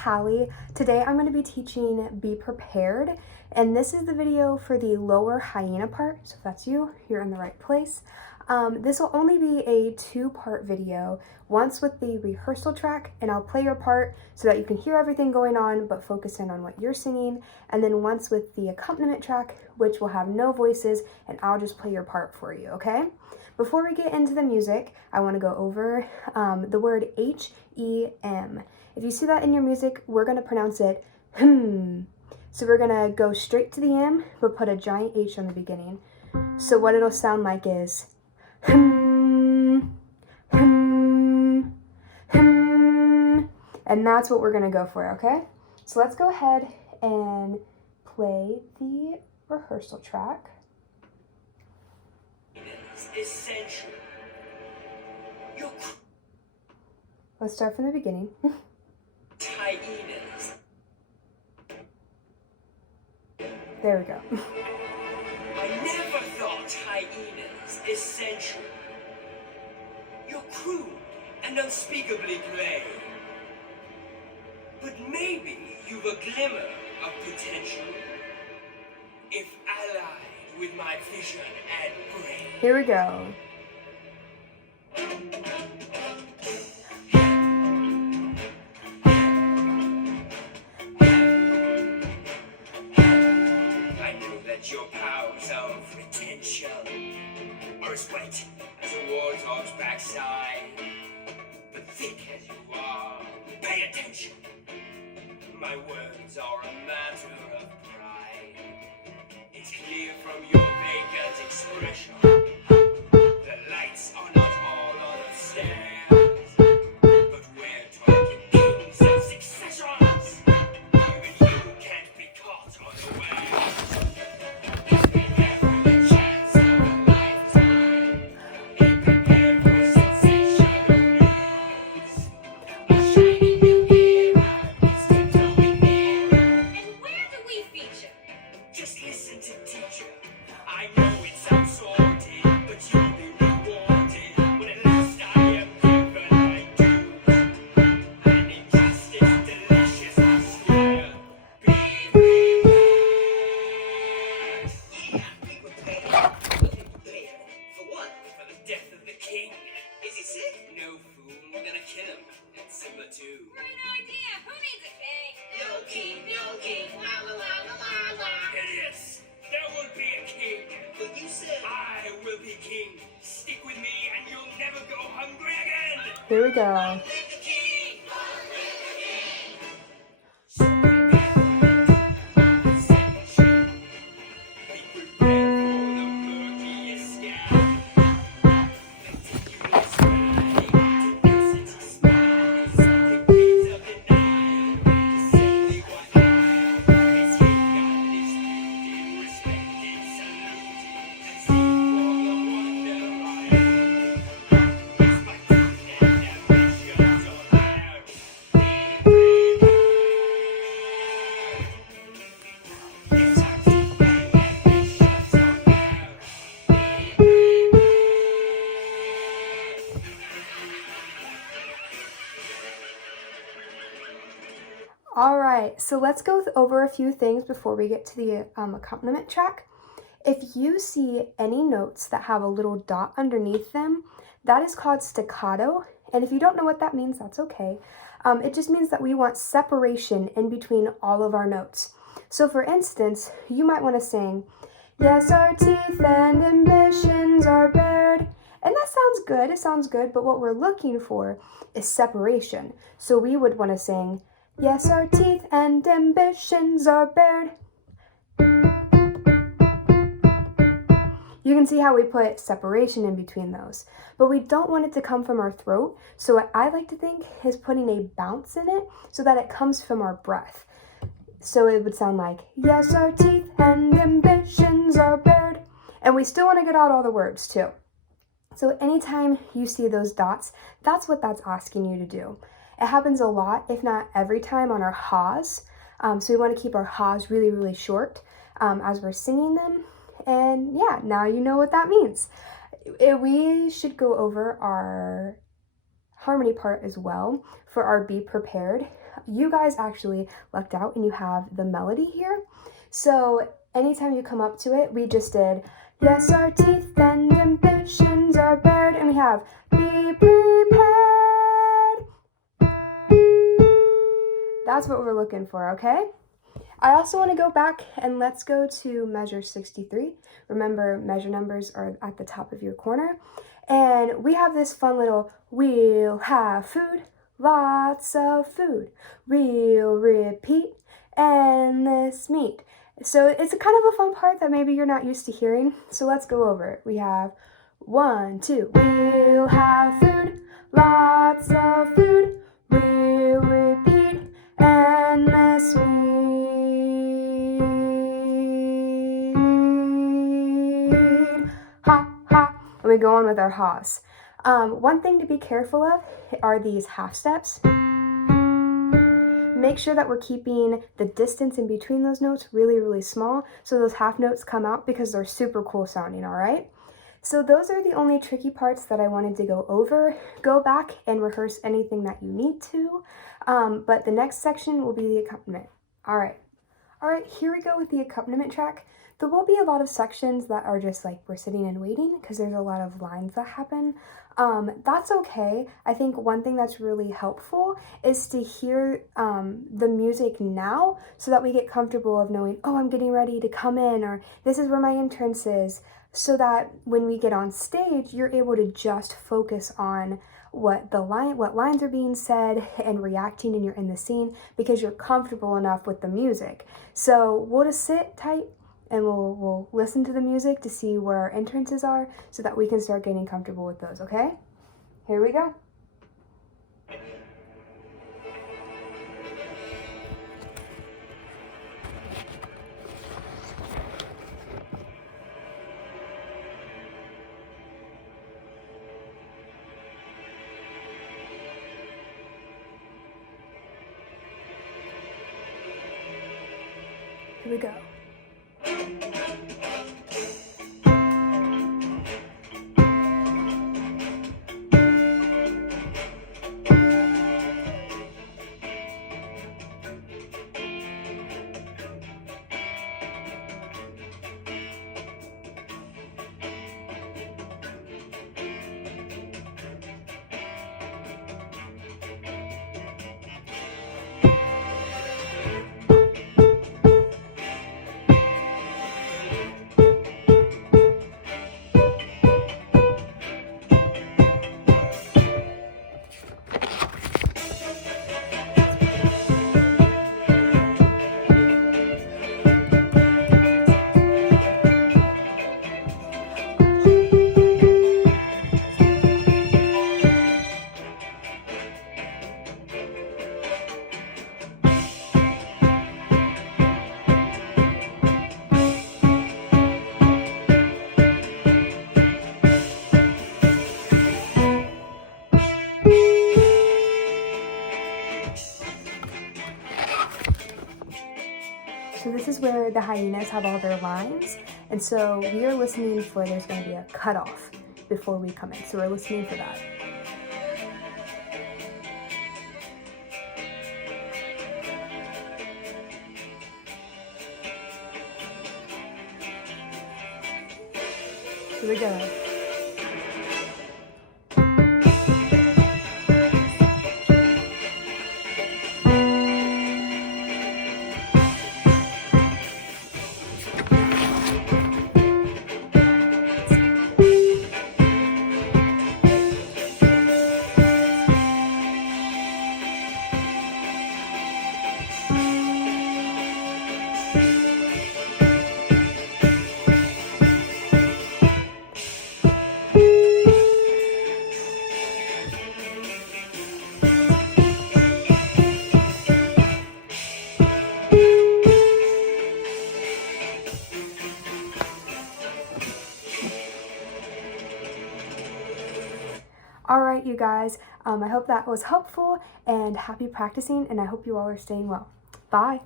Hallie. Today I'm going to be teaching Be Prepared, and this is the video for the lower hyena part, so if that's you, you're in the right place. This will only be a two-part video, once with the rehearsal track, and I'll play your part so that you can hear everything going on but focus in on what you're singing, and then once with the accompaniment track, which will have no voices, and I'll just play your part for you, okay? Before we get into the music, I want to go over the word H-E-M. If you see that in your music, we're going to pronounce it hmm. So we're going to go straight to the M, but put a giant H on the beginning. So what it'll sound like is hmm, hmm, hmm. And that's what we're going to go for, okay? So let's go ahead and play the rehearsal track. Essential. Let's start from the beginning. Hyenas. There we go. I never thought hyenas essential. You're crude and unspeakably plain. But maybe you've a glimmer of potential if allied with my vision and brain. Here we go. Your powers of retention are as wet as a warthog's backside. But thick as you are, pay attention. My words are a matter of pride. It's clear from your vacant expression. The lights are not all on the stairs, but we're talking kings and successions. Even you can't be caught unawares. Simba too. Great idea! Who needs a king? No king, la la la la la la. Idiots! There will be a king. But you said I will be king. Stick with me and you'll never go hungry again. Here we go. Alright, so let's go over a few things before we get to the accompaniment track. If you see any notes that have a little dot underneath them, that is called staccato, and if you don't know what that means, that's okay. It just means that we want separation in between all of our notes. So for instance, you might want to sing, yes, our teeth and ambitions are bared. And that sounds good, it sounds good, but what we're looking for is separation. So we would want to sing, yes, our teeth and ambitions are bared. You can see how we put separation in between those, but we don't want it to come from our throat. So what I like to think is putting a bounce in it so that it comes from our breath. So it would sound like, yes, our teeth and ambitions are bared. And we still want to get out all the words too. So anytime you see those dots, that's what that's asking you to do. It happens a lot, if not every time, on our ha's. So we want to keep our ha's really, really short as we're singing them. And yeah, now you know what that means. We should go over our harmony part as well for our Be Prepared. you guys actually lucked out and you have the melody here. So anytime you come up to it, we just did, yes, our teeth and ambitions are bared, and we have, be prepared. That's what we're looking for, okay? I also want to go back and let's go to measure 63. Remember, measure numbers are at the top of your corner. And we have this fun little, we'll have food, lots of food. We'll repeat, endless meat. So it's a kind of a fun part that maybe you're not used to hearing. So let's go over it. We have 1, 2. We'll have food, lots of food. We'll repeat, endless meat. Ha, ha. And we go on with our ha's. One thing to be careful of are these half steps. Make sure that we're keeping the distance in between those notes really, really small so those half notes come out because they're super cool sounding, all right? So those are the only tricky parts that I wanted to go over. Go back and rehearse anything that you need to, but the next section will be the accompaniment. All right, here we go with the accompaniment track. There will be a lot of sections that are just like we're sitting and waiting because there's a lot of lines that happen. That's okay. I think one thing that's really helpful is to hear the music now so that we get comfortable of knowing, oh, I'm getting ready to come in, or this is where my entrance is, so that when we get on stage, you're able to just focus on what lines are being said and reacting, and you're in the scene because you're comfortable enough with the music. So we'll just sit tight and we'll listen to the music to see where our entrances are so that we can start getting comfortable with those, okay? Here we go. Here we go. So this is where the hyenas have all their lines, and so we are listening for there's going to be a cutoff before we come in, so we're listening for that. Here we go. All right, you guys, I hope that was helpful, and happy practicing, and I hope you all are staying well. Bye.